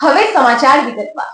હવે સમાચાર વિગતવાર.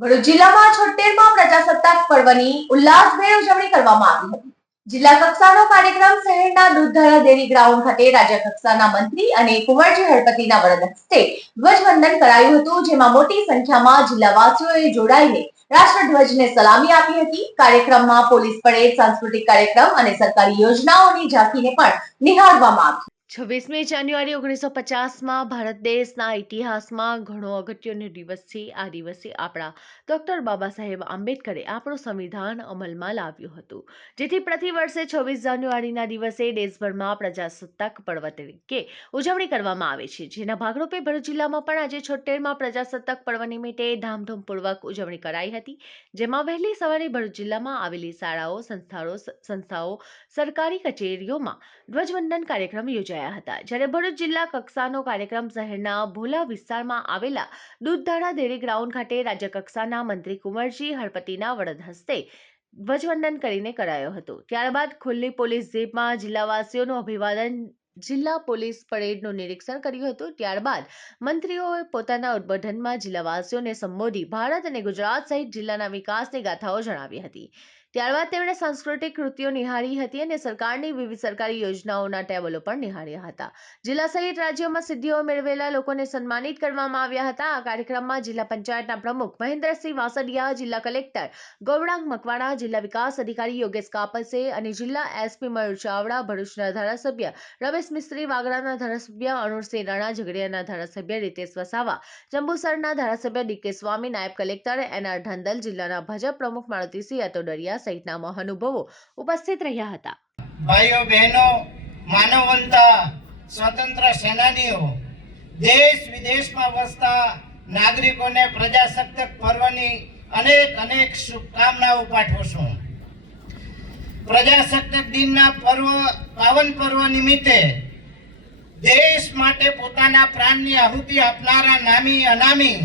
ભરૂચ જિલ્લામાં છોટેરમાં પ્રજાસત્તાક પર્વની ઉલ્લાસભેર ઉજવણી કરવામાં આવી હતી. જિલ્લા કક્ષાનો કાર્યક્રમ શહેરના દૂધધારા ડેરી ગ્રાઉન્ડ ખાતે રાજ્ય કક્ષાના મંત્રી અને કુંવરજી હળપતિના વરદ હસ્તે ધ્વજવંદન કરાયું હતું, જેમાં મોટી સંખ્યામાં જિલ્લાવાસીઓએ જોડાઈને રાષ્ટ્રધ્વજને સલામી આપી હતી. કાર્યક્રમમાં પોલીસ પરેડ, સાંસ્કૃતિક કાર્યક્રમ અને સરકારી યોજનાઓની ઝાંખીને પણ નિહાળવામાં આવી. છવ્વીસમી જાન્યુઆરી ઓગણીસો પચાસમાં ભારત દેશના ઇતિહાસમાં ઘણો અગત્યનો દિવસ છે. આ દિવસે આપણા ડૉક્ટર બાબા સાહેબ આંબેડકરે આપણું સંવિધાન અમલમાં લાવ્યું હતું. જેથી પ્રતિ વર્ષે છવ્વીસ જાન્યુઆરીના દિવસે દેશભરમાં પ્રજાસત્તાક પર્વ તરીકે ઉજવણી કરવામાં આવે છે. જેના ભાગરૂપે ભરૂચ જિલ્લામાં પણ આજે છોટેરમાં પ્રજાસત્તાક પર્વ નિમિત્તે ધામધૂમપૂર્વક ઉજવણી કરાઈ હતી. જેમાં વહેલી સવારે ભરૂચ જિલ્લામાં આવેલી શાળાઓ સંસ્થાઓ સંસ્થાઓ, સરકારી કચેરીઓમાં ધ્વજવંદન કાર્યક્રમ યોજાયા. હતા. જ્યારે ભરૂચ જિલ્લા કક્ષાનો કાર્યક્રમ શહેરના ભોલા વિસ્તારમાં આવેલા દૂધધારા ડેરી ગ્રાઉન્ડ ખાતે રાજ્ય કક્ષાના મંત્રી કુંવરજી હળપતિના વડદ હસ્તે ધ્વજવંદન કરીને કરાયો હતો. ત્યારબાદ ખુલ્લી પોલીસ જીપમાં જિલ્લાવાસીઓનું અભિવાદન જિલ્લા પોલીસ પરેડનું નિરીક્ષણ કર્યું હતું. ત્યારબાદ મંત્રીઓએ પોતાના ઉદ્બોધનમાં જિલ્લાવાસીઓને સંબોધી ભારત અને ગુજરાત સહિત જિલ્લાના વિકાસની ગાથાઓ જણાવી હતી. ત્યારબાદ તેમણે સાંસ્કૃતિક કૃતિઓ નિહાળી હતી અને સરકારની વિવિધ સરકારી યોજનાઓના ટેબલો પણ નિહાળ્યા હતા. જિલ્લા સહિત રાજ્યોમાં સિદ્ધિઓ મેળવેલા લોકોને સન્માનિત કરવામાં આવ્યા હતા. આ કાર્યક્રમમાં જિલ્લા પંચાયતના પ્રમુખ મહેન્દ્રસિંહ વાસડિયા જિલ્લા કલેક્ટર ગૌરાંગ મકવાણા, જિલ્લા વિકાસ અધિકારી યોગેશ કાપસે અને જિલ્લા એસપી મયુર ચાવડા, ભરૂચના ધારાસભ્ય રમેશ મિસ્ત્રી વાગડાના ધારાસભ્ય અરુણસિંહ રાણા ઝઘડિયાના ધારાસભ્ય રીતેશ વસાવા, જંબુસરના ધારાસભ્ય ડીકે સ્વામી, નાયબ કલેક્ટર એનઆર ઢંડલ, જિલ્લાના ભાજપ પ્રમુખ મારુતિસિંહ અતોડરિયા સહિતના મહાનુભાવો ઉપસ્થિત રહ્યા હતા. ભાઈઓ, બહેનો, માનવવંતા, સ્વતંત્ર સેનાનીઓ, દેશ વિદેશમાં વસતા નાગરિકોને પ્રજાસત્તાક પર્વની અનેક અનેક શુભકામનાઓ પાઠવું છું. પ્રજાસત્તાક દિનના પર્વ, પાવન પર્વ નિમિત્તે દેશ માટે પોતાના પ્રાણની આહુતિ આપનારા નામી અનામી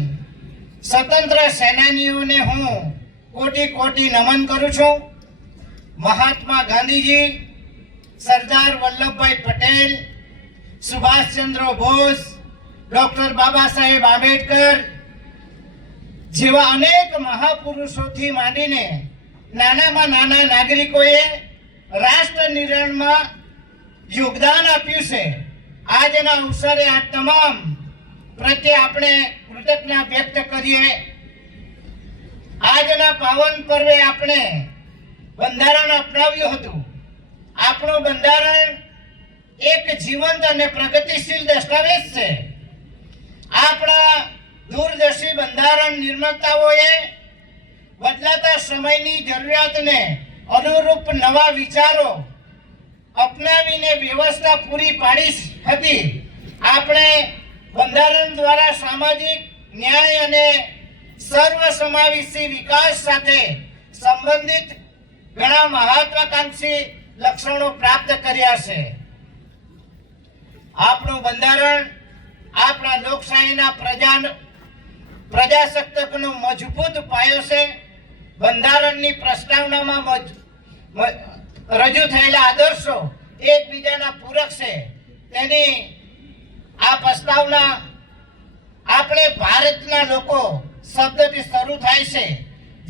સ્વતંત્ર સેનાનીઓને હું કોટી કોટી નમન કરું છું. મહાત્મા ગાંધીજી, સરદાર વલ્લભભાઈ પટેલ, સુભાષચંદ્ર બોઝ, ડૉક્ટર બાબા સાહેબ આંબેડકર જેવા અનેક મહાપુરુષોથી માંડીને નાનામાં નાના નાગરિકોએ રાષ્ટ્ર નિર્માણમાં યોગદાન આપ્યું છે. આજના અવસરે આ તમામ પ્રત્યે આપણે કૃતજ્ઞતા વ્યક્ત કરીએ. આજના પાવન પર્વે આપણે બંધારણ અપનાવ્યું હતું. આપણું બંધારણ એક જીવંત અને પ્રગતિશીલ દસ્તાવેજ છે. આપણા દૂરદર્શી બંધારણ નિર્માતાઓએ બદલાતા સમયની જરૂરિયાતને અનુરૂપ નવા વિચારો અપનાવીને વ્યવસ્થા પૂરી પાડી હતી. આપણે બંધારણ દ્વારા સામાજિક ન્યાય અને સર્વ સમાવેશી વિકાસ સાથે સંબંધિત ઘણા મહત્વાકાંક્ષી લક્ષણો પ્રાપ્ત કર્યા છે. આપણું બંધારણ આપણા લોકશાહીના પ્રજા પ્રજાસત્તાકનો મજબૂત પાયો છે. બંધારણની પ્રસ્તાવનામાં રજૂ થયેલા આદર્શો એકબીજાના પૂરક છે. તેની આ પ્રસ્તાવના આપણે ભારતના લોકો શબ્દથી શરૂ થાય છે.